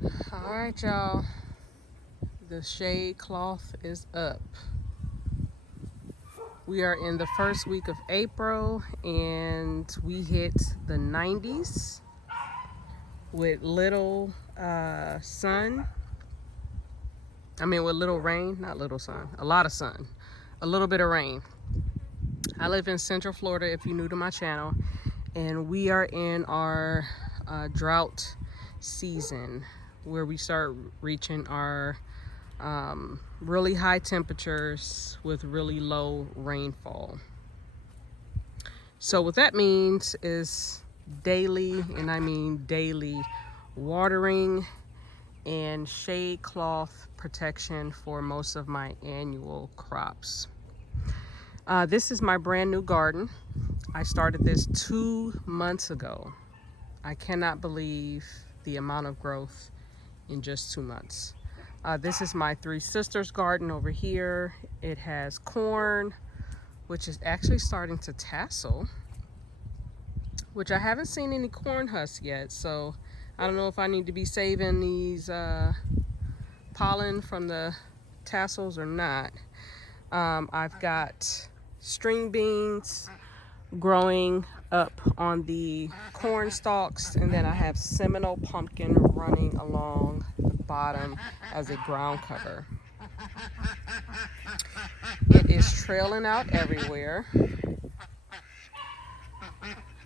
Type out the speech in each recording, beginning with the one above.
All right, y'all. The shade cloth is up. We are in the first week of April and we hit the 90s with little sun. With little rain, not little sun, a lot of sun, a little bit of rain. I live in Central Florida if you're new to my channel, and we are in our drought season where we start reaching our really high temperatures with really low rainfall. So what that means is daily, and I mean daily, watering and shade cloth protection for most of my annual crops. This is my brand new garden. I started this 2 months ago. I cannot believe the amount of growth in just 2 months. This is my Three Sisters garden over here. It has corn, which is actually starting to tassel, which I haven't seen any corn husks yet. So I don't know if I need to be saving these pollen from the tassels or not. I've got string beans growing up on the corn stalks, and then I have Seminole pumpkin running along the bottom as a ground cover. It is trailing out everywhere.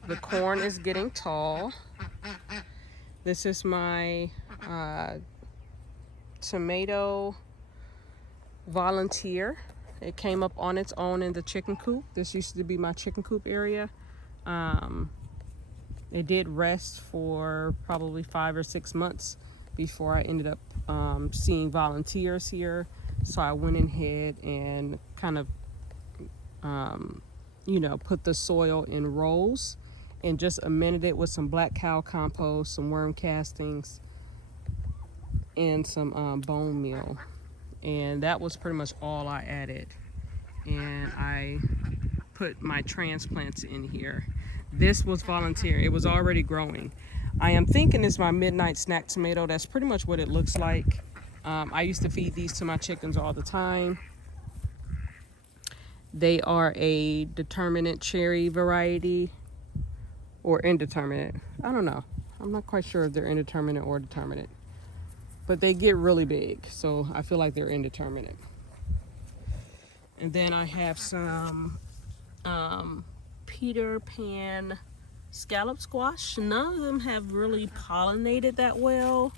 The corn is getting tall. This is my tomato volunteer. It came up on its own in the chicken coop. This used to be my chicken coop area. It did rest for probably 5 or 6 months before I ended up seeing volunteers here. So I went ahead and kind of, put the soil in rows and just amended it with some black cow compost, some worm castings, and some bone meal. And that was pretty much all I added. And I put my transplants in here. This was volunteer. It was already growing. I am thinking it's my midnight snack tomato. That's pretty much what it looks like. I used to feed these to my chickens all the time. They are a determinate cherry variety, or indeterminate. I don't know. I'm not quite sure if they're indeterminate or determinate. But they get really big, so I feel like they're indeterminate. And then I have some Peter Pan scallop squash. None of them have really pollinated that well.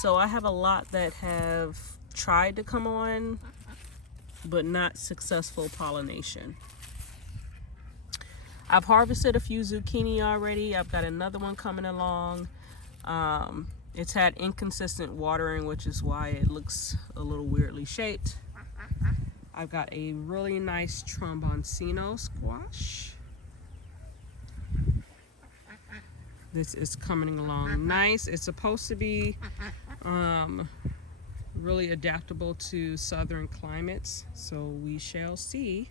So I have a lot that have tried to come on, but not successful pollination. I've harvested a few zucchini already. I've got another one coming along. It's had inconsistent watering, which is why it looks a little weirdly shaped. I've got a really nice tromboncino squash. This is coming along nice. It's supposed to be really adaptable to southern climates, so we shall see.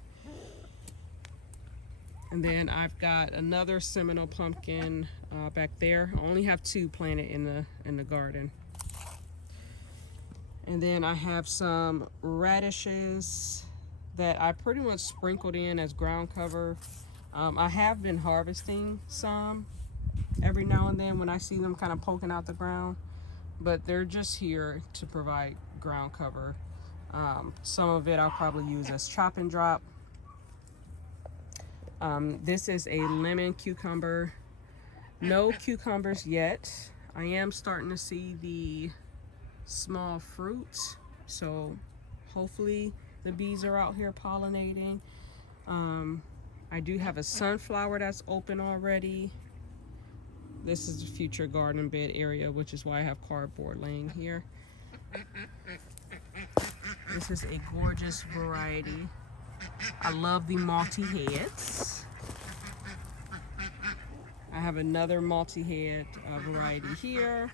And then I've got another Seminole pumpkin back there. I only have 2 planted in the garden. And then I have some radishes that I pretty much sprinkled in as ground cover. I have been harvesting some every now and then when I see them kind of poking out the ground, but they're just here to provide ground cover. Some of it I'll probably use as chop and drop. This is a lemon cucumber. No cucumbers yet. I am starting to see the small fruits, so hopefully the bees are out here pollinating. I do have a sunflower that's open already. This is the future garden bed area, which is why I have cardboard laying here. This is a gorgeous variety. I love the multi-heads. I have another multi-head variety here.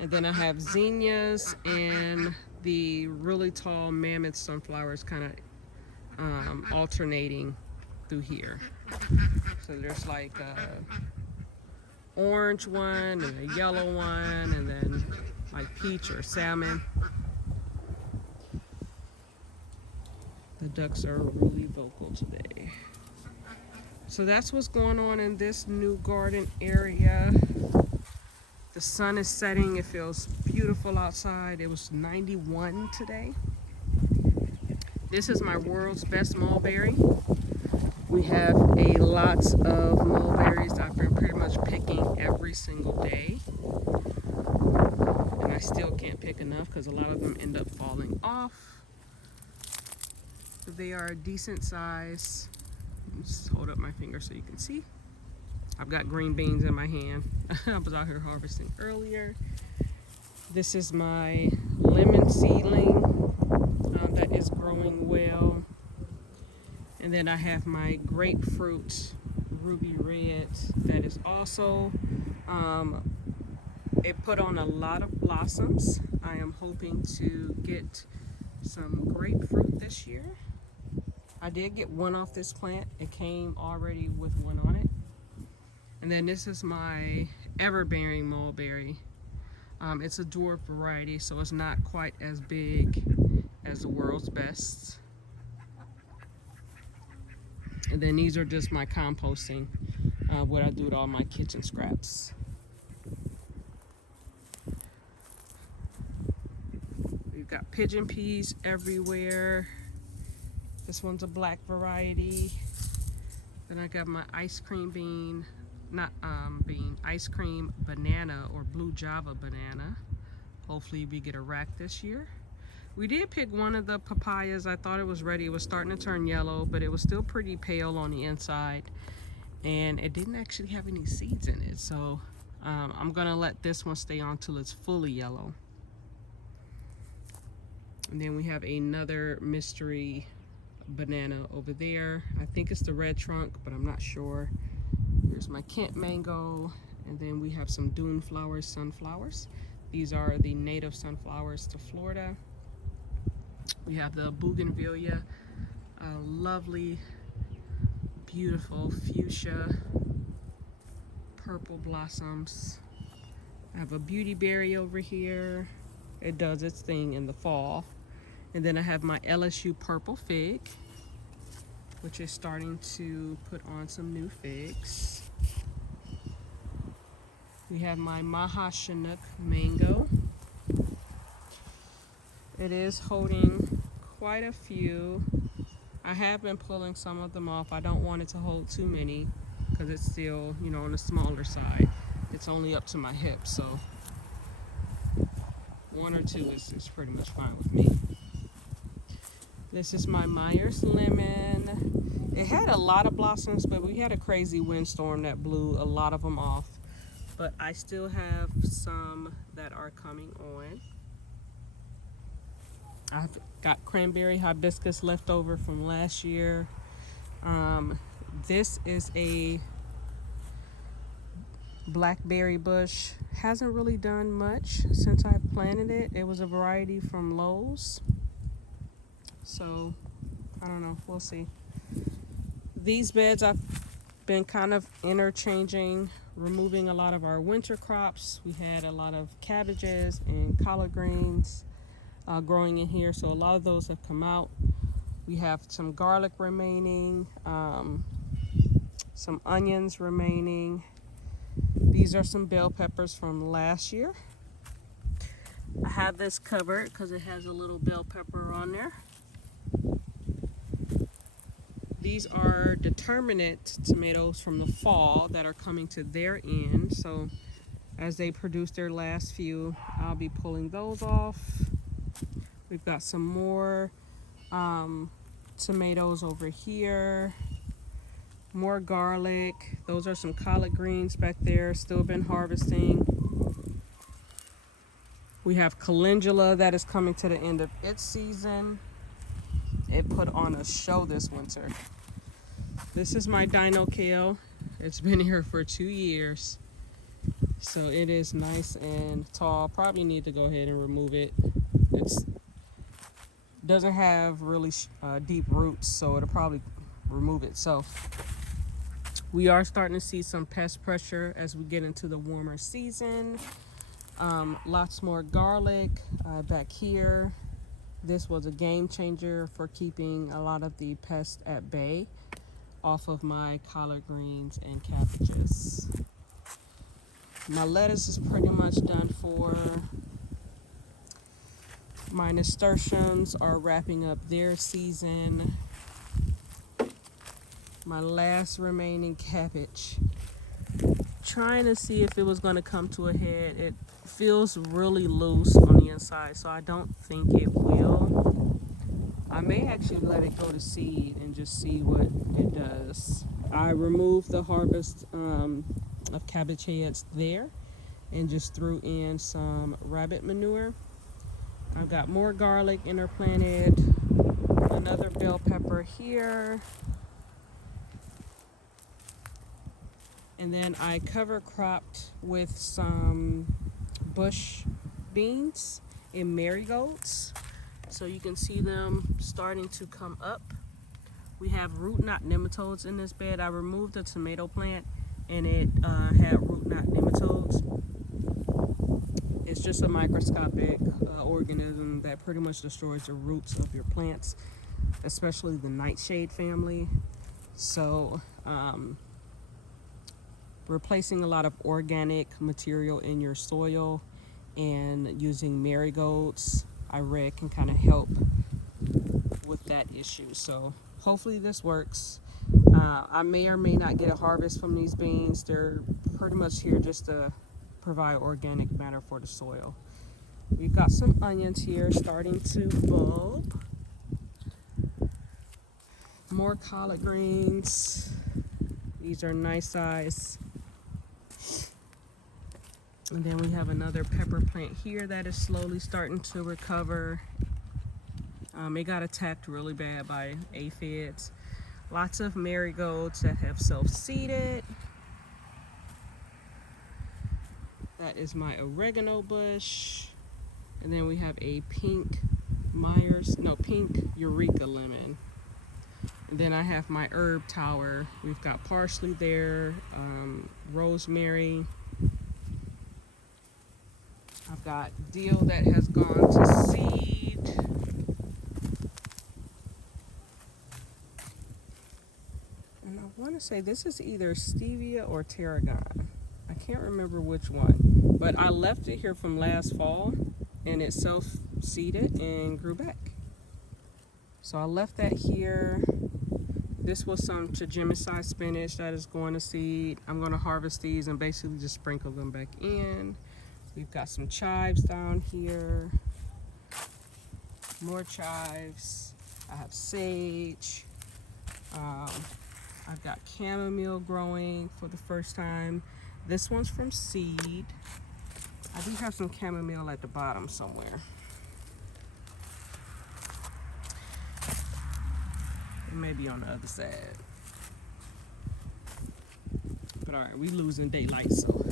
And then I have zinnias and the really tall mammoth sunflowers kind of alternating through here. So there's like orange one and a yellow one, and then like peach or salmon. The ducks are really vocal today. So that's what's going on in this new garden area. The sun is setting. It feels beautiful outside. It was 91 today. This is my world's best mulberry. We have a lot of mulberries I've been pretty much picking every single day. And I still can't pick enough because a lot of them end up falling off. But they are a decent size. Just hold up my finger so you can see. I've got green beans in my hand. I was out here harvesting earlier. This is my lemon seedling that is growing well. And then I have my grapefruit ruby red that is also, it put on a lot of blossoms. I am hoping to get some grapefruit this year. I did get one off this plant. It came already with one on it. And then this is my everbearing mulberry. It's a dwarf variety, so it's not quite as big as the world's best. And then these are just my composting, what I do with all my kitchen scraps. We've got pigeon peas everywhere. This one's a black variety. Then I got my ice cream bean, ice cream banana or blue Java banana. Hopefully we get a rack this year. We did pick one of the papayas. I thought it was ready. It was starting to turn yellow, but it was still pretty pale on the inside. And it didn't actually have any seeds in it. So I'm gonna let this one stay on till it's fully yellow. And then we have another mystery banana over there. I think it's the red trunk, but I'm not sure. Here's my Kent mango, and then we have some dune flowers, sunflowers. These are the native sunflowers to Florida. We have the bougainvillea, lovely, beautiful fuchsia, purple blossoms. I have a beauty berry over here. It does its thing in the fall. And then I have my LSU purple fig, which is starting to put on some new figs. We have my Maha Chinook mango. It is holding quite a few. I have been pulling some of them off. I don't want it to hold too many because it's still, you know, on the smaller side. It's only up to my hip, so one or two is pretty much fine with me. This is my Myers lemon. It had a lot of blossoms, but we had a crazy windstorm that blew a lot of them off. But I still have some that are coming on. I've got cranberry hibiscus left over from last year. This is a blackberry bush. Hasn't really done much since I planted it. It was a variety from Lowe's. So, I don't know, we'll see. These beds I've been kind of interchanging, removing a lot of our winter crops. We had a lot of cabbages and collard greens growing in here, so a lot of those have come out. We have some garlic remaining, some onions remaining. These are some bell peppers from last year. I have this covered because it has a little bell pepper on there. These are determinate tomatoes from the fall that are coming to their end. So as they produce their last few, I'll be pulling those off. We've got some more tomatoes over here. More garlic. Those are some collard greens back there, still been harvesting. We have calendula that is coming to the end of its season. It put on a show this winter. This is my dino kale. It's been here for 2 years. So it is nice and tall. Probably need to go ahead and remove it. It doesn't have really deep roots, so it'll probably remove itself. We are starting to see some pest pressure as we get into the warmer season. Lots more garlic back here. This was a game changer for keeping a lot of the pests at bay off of my collard greens and cabbages. My lettuce is pretty much done for. My nasturtiums are wrapping up their season. My last remaining cabbage. Trying to see if it was going to come to a head. It feels really loose on the inside, so I don't think it will. I may actually let it go to seed and just see what it does. I removed the harvest of cabbage heads there and just threw in some rabbit manure. I've got more garlic interplanted, another bell pepper here, and then I cover cropped with some bush beans and marigolds, so you can see them starting to come up. We have root knot nematodes in this bed. I removed a tomato plant and it had root knot nematodes. It's just a microscopic organism that pretty much destroys the roots of your plants, especially the nightshade family. So replacing a lot of organic material in your soil and using marigolds, I read, can kind of help with that issue. So hopefully this works. I may or may not get a harvest from these beans. They're pretty much here just to provide organic matter for the soil. We've got some onions here starting to bulb. More collard greens. These are nice size. And then we have another pepper plant here that is slowly starting to recover. It got attacked really bad by aphids. Lots of marigolds that have self-seeded. That is my oregano bush. And then we have a pink Eureka lemon. And then I have my herb tower. We've got parsley there, rosemary. I've got dill that has gone to seed. And I want to say this is either stevia or tarragon. I can't remember which one, but I left it here from last fall and it self-seeded and grew back. So I left that here. This was some Tajimicide spinach that is going to seed. I'm going to harvest these and basically just sprinkle them back in. We've got some chives down here. More chives. I have sage. I've got chamomile growing for the first time. This one's from seed. I do have some chamomile at the bottom somewhere. It may be on the other side. But all right, we losing daylight, so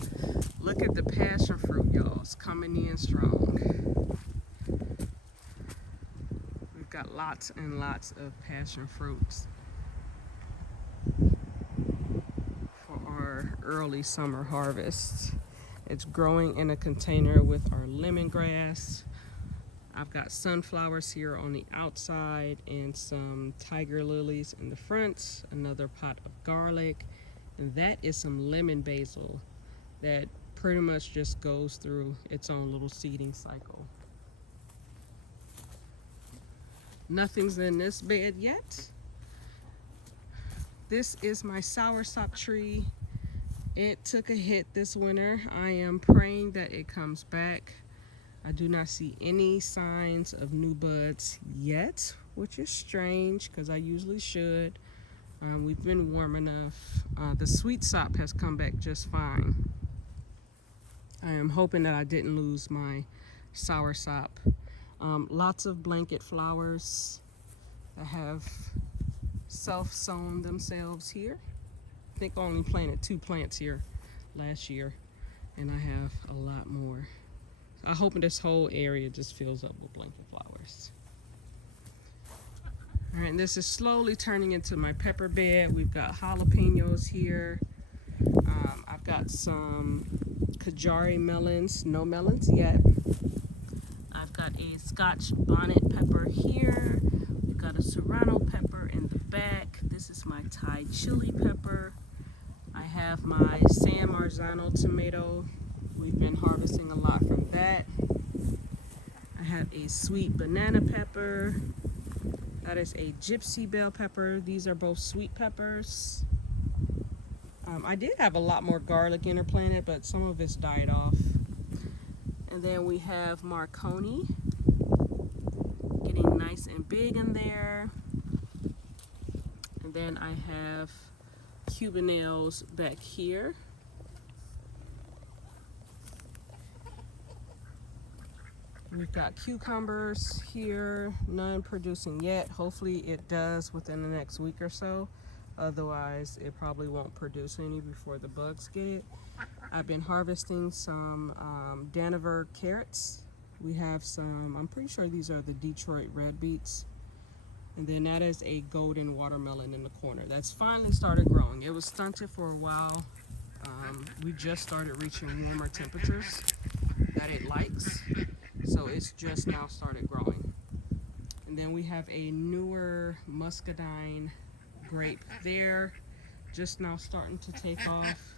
look at the passion fruit, y'all. It's coming in strong. We've got lots and lots of passion fruits for our early summer harvest. It's growing in a container with our lemongrass. I've got sunflowers here on the outside and some tiger lilies in the front, another pot of garlic, and that is some lemon basil that pretty much just goes through its own little seeding cycle. Nothing's in this bed yet. This is my soursop tree. It took a hit this winter. I am praying that it comes back. I do not see any signs of new buds yet, which is strange because I usually should. We've been warm enough. The sweet sop has come back just fine. I am hoping that I didn't lose my soursop. Lots of blanket flowers that have self-sown themselves here. I think I only planted 2 plants here last year, and I have a lot more. I hope this whole area just fills up with blanket flowers. All right, and this is slowly turning into my pepper bed. We've got jalapenos here. I've got some Kajari melons, no melons yet. I've got a Scotch bonnet pepper here. We've got a serrano pepper in the back. This is my Thai chili pepper. I have my San Marzano tomato. We've been harvesting a lot from that. I have a sweet banana pepper. That is a gypsy bell pepper. These are both sweet peppers. I did have a lot more garlic interplanted, but some of it's died off. And then we have Marconi, getting nice and big in there. And then I have Cubanelles back here. We've got cucumbers here, none producing yet. Hopefully it does within the next week or so. Otherwise, it probably won't produce any before the bugs get it. I've been harvesting some Daniver carrots. We have some, I'm pretty sure these are the Detroit red beets. And then that is a golden watermelon in the corner. That's finally started growing. It was stunted for a while. We just started reaching warmer temperatures that it likes. So it's just now started growing. And then we have a newer muscadine grape there, just now starting to take off.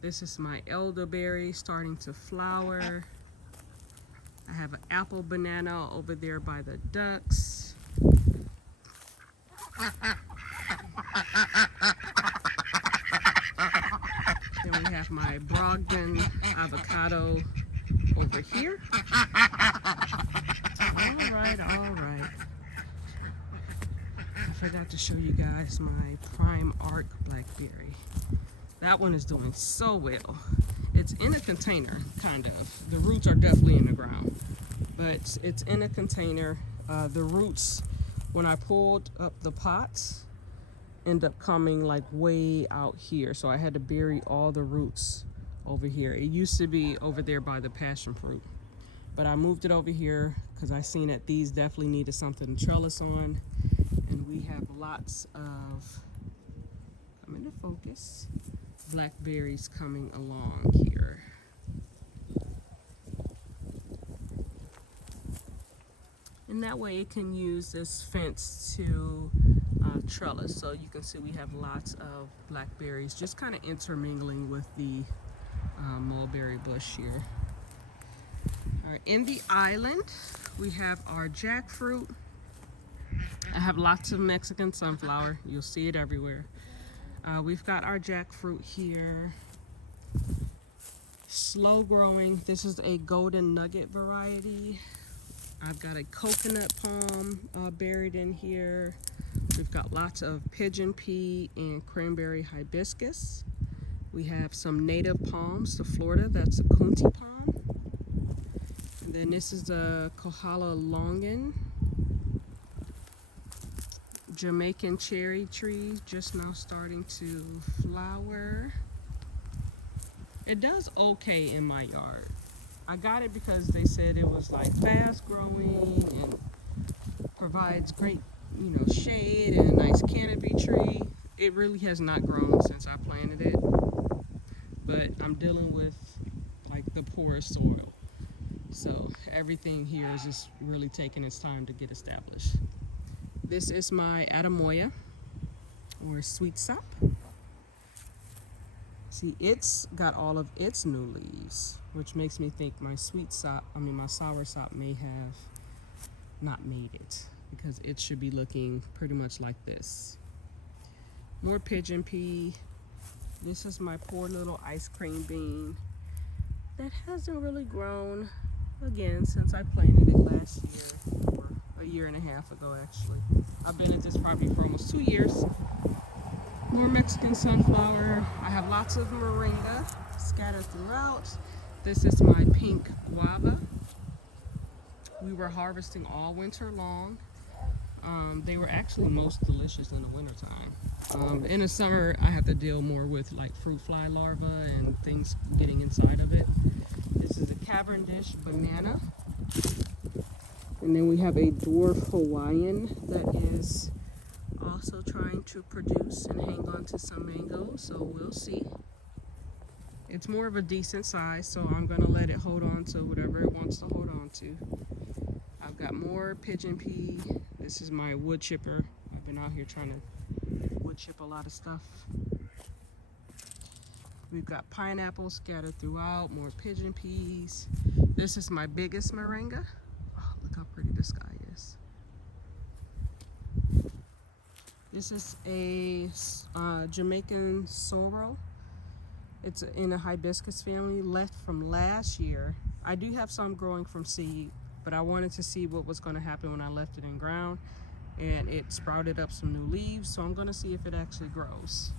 This is my elderberry starting to flower. I have an apple banana over there by the ducks. Then we have my Brogdon avocado over here. All right, all right. I forgot to show you guys my Prime Arc Blackberry. That one is doing so well. It's in a container, kind of. The roots are definitely in the ground, but it's in a container. The roots, when I pulled up the pots, end up coming like way out here. So I had to bury all the roots over here. It used to be over there by the passion fruit, but I moved it over here because I seen that these definitely needed something to trellis on. And we have lots of, come into focus, blackberries coming along here. And that way it can use this fence to trellis. So you can see we have lots of blackberries just kind of intermingling with the mulberry bush here. All right, in the island, we have our jackfruit. I have lots of Mexican sunflower. You'll see it everywhere. We've got our jackfruit here. Slow growing. This is a golden nugget variety. I've got a coconut palm buried in here. We've got lots of pigeon pea and cranberry hibiscus. We have some native palms to Florida. That's a Kunti palm. And then this is a Kohala longan. Jamaican cherry tree just now starting to flower. It does okay in my yard. I got it because they said it was like fast growing and provides great, shade and a nice canopy tree. It really has not grown since I planted it, but I'm dealing with like the poorest soil. So everything here is just really taking its time to get established. This is my Adamoya, or sweet sop. See, it's got all of its new leaves, which makes me think my my sour sop may have not made it, because it should be looking pretty much like this. More pigeon pea. This is my poor little ice cream bean that hasn't really grown, again, since I planted it last year, or a year and a half ago actually. I've been at this property for almost 2 years. More Mexican sunflower. I have lots of moringa scattered throughout. This is my pink guava. We were harvesting all winter long. They were actually most delicious in the wintertime. In the summer, I have to deal more with like fruit fly larvae and things getting inside of it. This is a Cavendish banana. And then we have a dwarf Hawaiian that is Also trying to produce and hang on to some mangoes, so we'll see. It's more of a decent size, so I'm gonna let it hold on to whatever it wants to hold on to. I've got more pigeon pea. This is my wood chipper. I've been out here trying to wood chip a lot of stuff. We've got pineapples scattered throughout, more pigeon peas. This is my biggest moringa. Oh, look how pretty this guy is. This is a Jamaican sorrel. It's in a hibiscus family left from last year. I do have some growing from seed, but I wanted to see what was going to happen when I left it in ground, and it sprouted up some new leaves, so I'm going to see if it actually grows.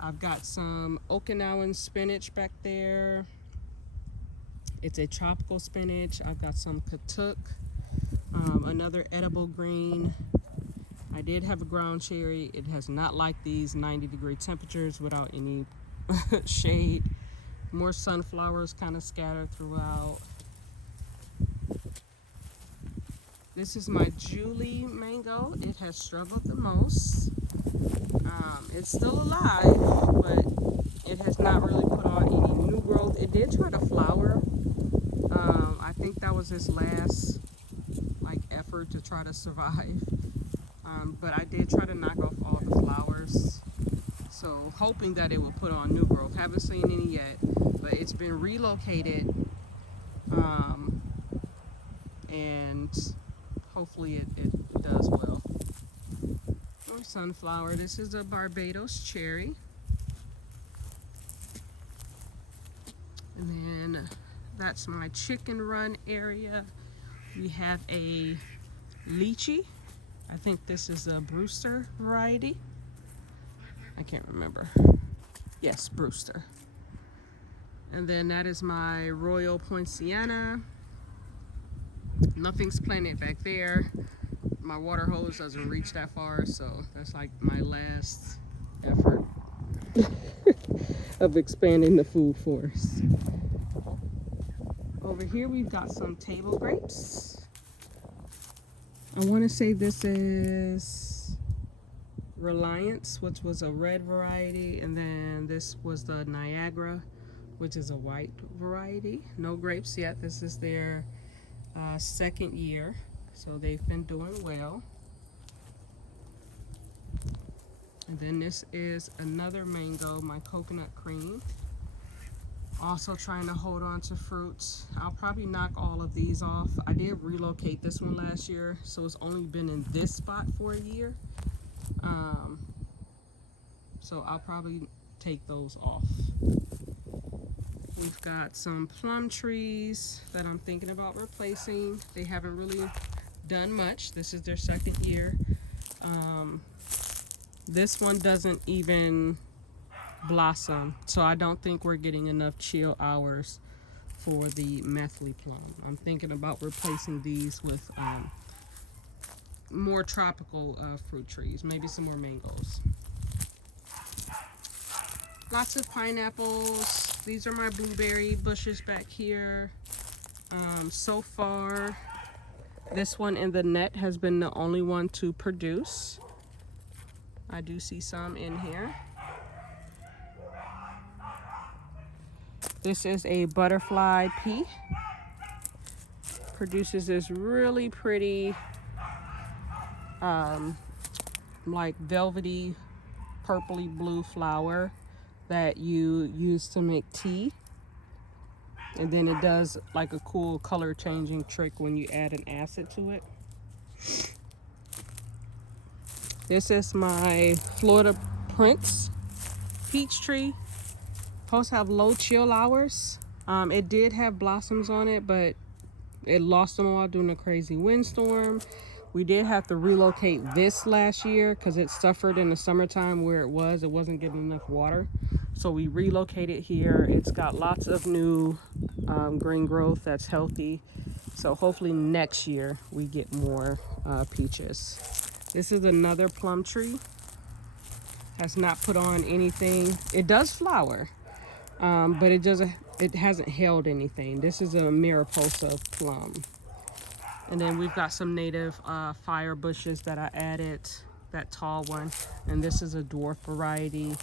I've got some Okinawan spinach back there. It's a tropical spinach. I've got some katuk, another edible green. I did have a ground cherry. It has not liked these 90-degree temperatures without any shade. More sunflowers kind of scattered throughout. This is my Julie mango. It has struggled the most. It's still alive, but it has not really put on any new growth. It did try to flower. I think that was its last effort to try to survive. But I did try to knock off all the flowers, so hoping that it will put on new growth. Haven't seen any yet, but it's been relocated, and hopefully it does well. More sunflower. This is a Barbados cherry, and then that's my chicken run area. We have a lychee. I think this is a Brewster variety. I can't remember. Yes, Brewster. And then that is my Royal Poinciana. Nothing's planted back there. My water hose doesn't reach that far, so that's like my last effort of expanding the food forest. Over here we've got some table grapes. I want to say this is Reliance, which was a red variety, and then this was the Niagara, which is a white variety. No grapes yet. This is their second year, so they've been doing well. And then this is another mango, my coconut cream. Also trying to hold on to fruits. I'll probably knock all of these off. I did relocate this one last year, so it's only been in this spot for a year. So I'll probably take those off. We've got some plum trees that I'm thinking about replacing. They haven't really done much. This is their second year. This one doesn't even blossom, so I don't think we're getting enough chill hours for the Methley plum. I'm thinking about replacing these with more tropical fruit trees, maybe some more mangoes. Lots of pineapples. These are my blueberry bushes back here. So far, this one in the net has been the only one to produce. I do see some in here. This is a butterfly pea. Produces this really pretty, like velvety, purpley blue flower that you use to make tea. And then it does like a cool color changing trick when you add an acid to it. This is my Florida Prince peach tree. Supposed to have low chill hours. It did have blossoms on it, but it lost them all during a crazy windstorm. We did have to relocate this last year because it suffered in the summertime where it wasn't getting enough water. So we relocated here. It's got lots of new green growth that's healthy. So hopefully next year we get more peaches. This is another plum tree. Has not put on anything. It does flower, but it hasn't held anything. This is a Mariposa plum. And then we've got some native fire bushes that I added. that tall one. And this is a dwarf variety.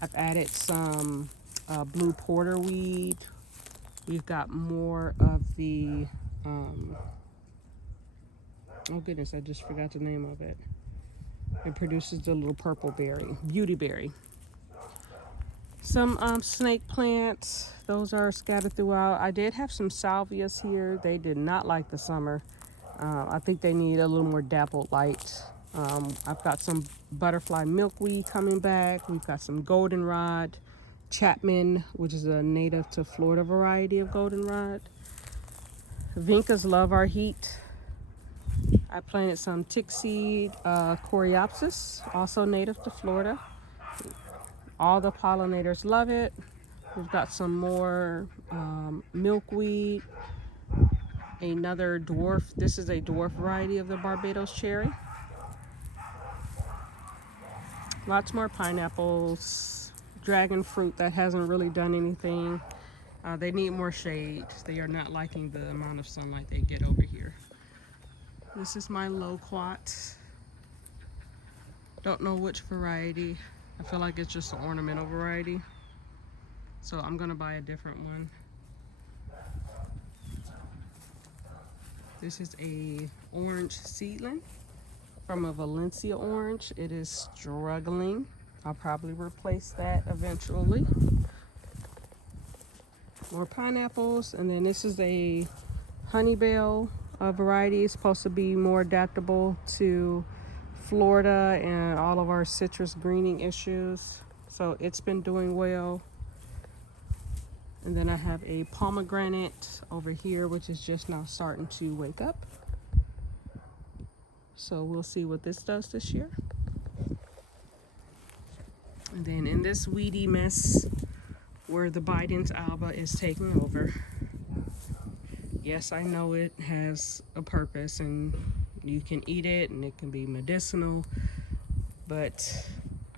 I've added some blue porterweed. We've got more of the, oh goodness, I just forgot the name of it. It produces the little purple berry, beauty berry. Some snake plants, those are scattered throughout. I did have some salvias here. They did not like the summer. I think they need a little more dappled light. I've got some butterfly milkweed coming back. We've got some goldenrod, Chapman, which is a native to Florida variety of goldenrod. Vincas love our heat. I planted some tickseed coreopsis, also native to Florida. All the pollinators love it. We've got some more milkweed, another dwarf. This is a dwarf variety of the Barbados cherry. Lots more pineapples, dragon fruit that hasn't really done anything. They need more shade. They are not liking the amount of sunlight they get over here. This is my loquat. Don't know which variety. I feel like it's just an ornamental variety. So I'm gonna buy a different one. This is a orange seedling from a Valencia orange. It is struggling. I'll probably replace that eventually. More pineapples, and then this is a honeybell variety. It's supposed to be more adaptable to Florida and all of our citrus greening issues. So it's been doing well. And then I have a pomegranate over here, which is just now starting to wake up. So we'll see what this does this year. And then in this weedy mess where the Biden's alba is taking over. Yes, I know it has a purpose and you can eat it and it can be medicinal, but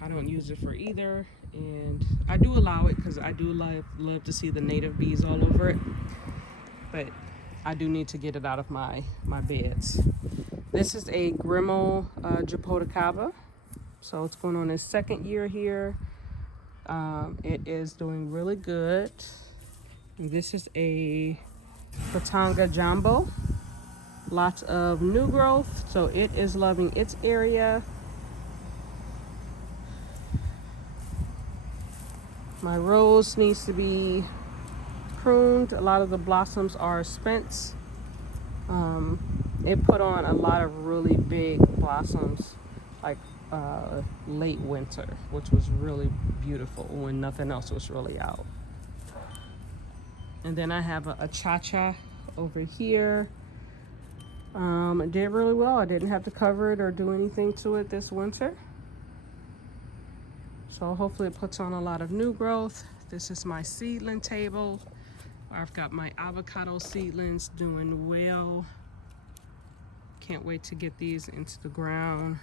I don't use it for either. And I do allow it because I do love to see the native bees all over it, but I do need to get it out of my beds. This is a Grimmel Japoticaba, so it's going on its second year here. It is doing really good. And this is a Patanga Jumbo, lots of new growth, so it is loving its area. My rose needs to be pruned. A lot of the blossoms are spent. It put on a lot of really big blossoms like late winter, which was really beautiful when nothing else was really out. And then I have a cha-cha over here. It did really well. I didn't have to cover it or do anything to it this winter. So hopefully it puts on a lot of new growth. This is my seedling table. I've got my avocado seedlings doing well. Can't wait to get these into the ground.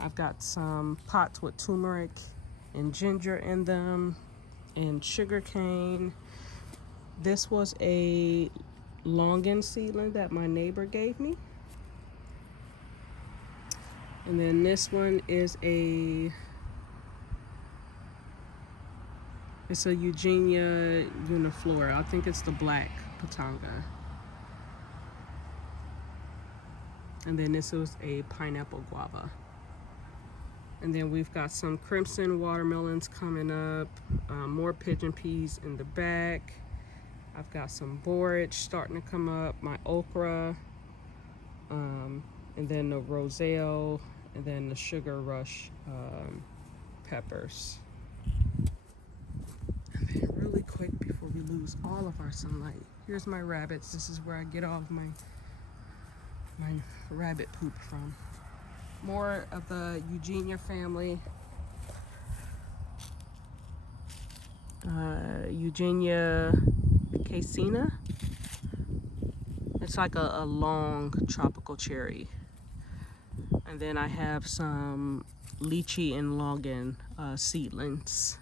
I've got some pots with turmeric and ginger in them and sugar cane. This was a longan seedling that my neighbor gave me. And then this one is it's a Eugenia uniflora. I think it's the black Patanga. And then this was a pineapple guava. And then we've got some crimson watermelons coming up, more pigeon peas in the back. I've got some borage starting to come up, my okra, and then the roselle, and then the sugar rush peppers. And then really quick before we lose all of our sunlight, here's my rabbits. This is where I get all of my rabbit poop from. More of the Eugenia family. Eugenia caseina. It's like a long tropical cherry. And then I have some lychee and longan seedlings.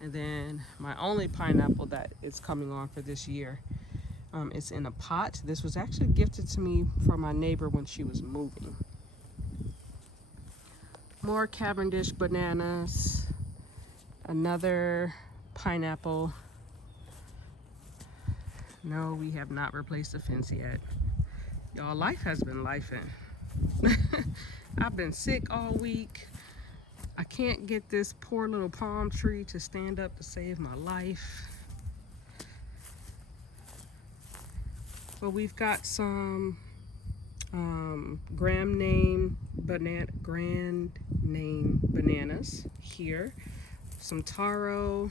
And then my only pineapple that is coming on for this year, it's in a pot. This was actually gifted to me from my neighbor when she was moving. More Cavendish bananas. Another pineapple. No, we have not replaced the fence yet. Y'all, life has been lifing. I've been sick all week. I can't get this poor little palm tree to stand up to save my life. But we've got some grand name bananas here. Some taro.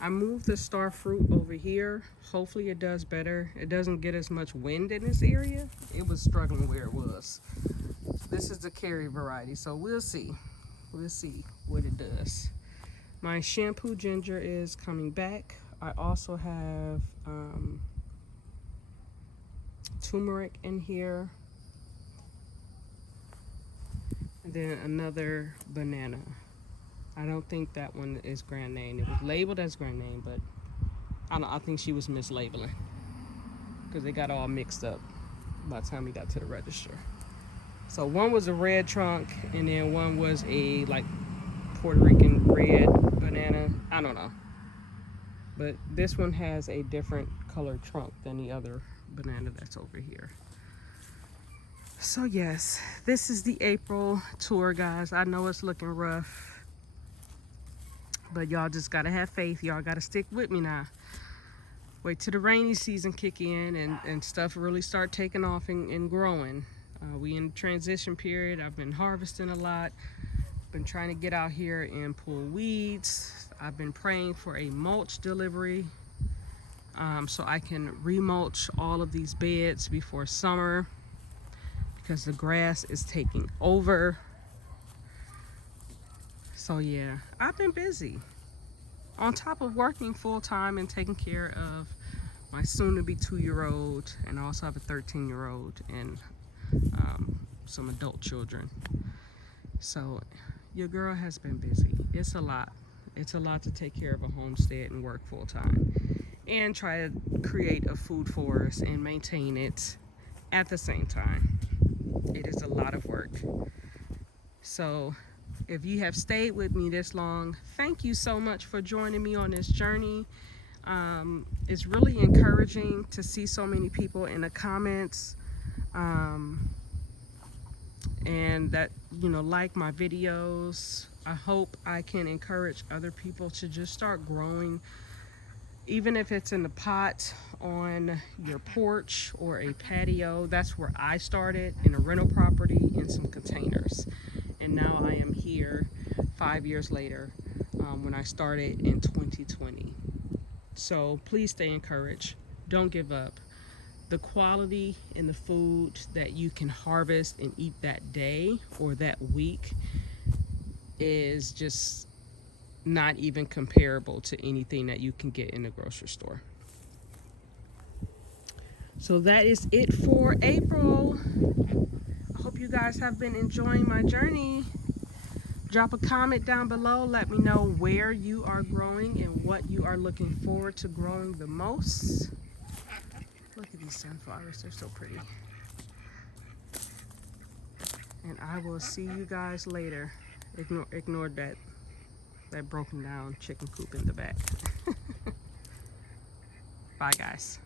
I moved the star fruit over here. Hopefully it does better. It doesn't get as much wind in this area. It was struggling where it was. This is the Kerry variety, so we'll see. We'll see what it does. My shampoo ginger is coming back. I also have turmeric in here. And then another banana. I don't think that one is Grand Name. It was labeled as Grand Name, but I think she was mislabeling because they got all mixed up by the time we got to the register. So one was a red trunk, and then one was a like Puerto Rican red banana. I don't know. But this one has a different colored trunk than the other banana that's over here. So yes, this is the April tour, guys. I know it's looking rough, but y'all just gotta have faith. Y'all gotta stick with me now. Wait till the rainy season kick in and stuff really start taking off and growing. We in transition period. I've been harvesting a lot. Been trying to get out here and pull weeds. I've been praying for a mulch delivery so I can remulch all of these beds before summer because the grass is taking over. So yeah, I've been busy. On top of working full-time and taking care of my soon-to-be 2-year-old, and I also have a 13-year-old and some adult children. So your girl has been busy. It's a lot. It's a lot to take care of a homestead and work full-time and try to create a food forest and maintain it at the same time. It is a lot of work. So if you have stayed with me this long, thank you so much for joining me on this journey. It's really encouraging to see so many people in the comments and that, you know, like my videos. I hope I can encourage other people to just start growing, even if it's in the pot on your porch or a patio. That's where I started, in a rental property in some containers. And now I am here 5 years later when I started in 2020. So please stay encouraged. Don't give up. The quality in the food that you can harvest and eat that day or that week is just not even comparable to anything that you can get in the grocery store. So that is it for April. I hope you guys have been enjoying my journey. Drop a comment down below. Let me know where you are growing and what you are looking forward to growing the most. Look at these sunflowers, they're so pretty. And I will see you guys later. Ignore that broken down chicken coop in the back. Bye guys.